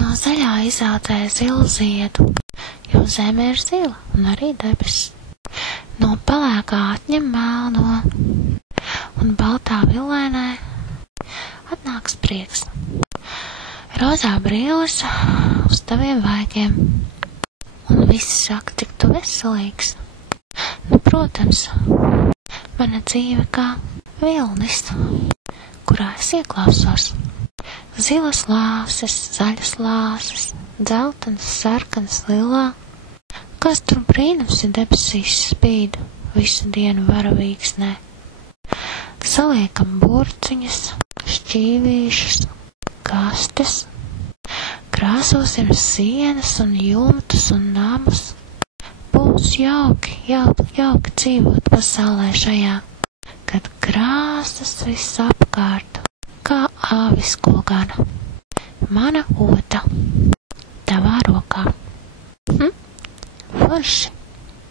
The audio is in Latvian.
No zaļā izaudzē zilu ziedu, jo zeme ir zila un arī debesis. No pelēkā atņem melno, un baltā vilēnē atnāks prieks. Rozā brīles uz taviem vaigiem, un visi saka, cik tu veselīgs. Nu, protams, mana dzīve kā vilnis, kurā es ieklausos. Zilas lāses, zaļas lāses, dzeltenas, sarkanas, lilā. Kas tur brīnums ir debesīs spīd visu dienu varavīksnē. Saliekam burciņas, šķīvīšus, kastes, krāsosim sienas un jumtus un namus. Būs jauki dzīvot pasaulē šajā, kad krāsas viss apkārt, kā āvis kogana. Mana ota tavā rokā. Forši!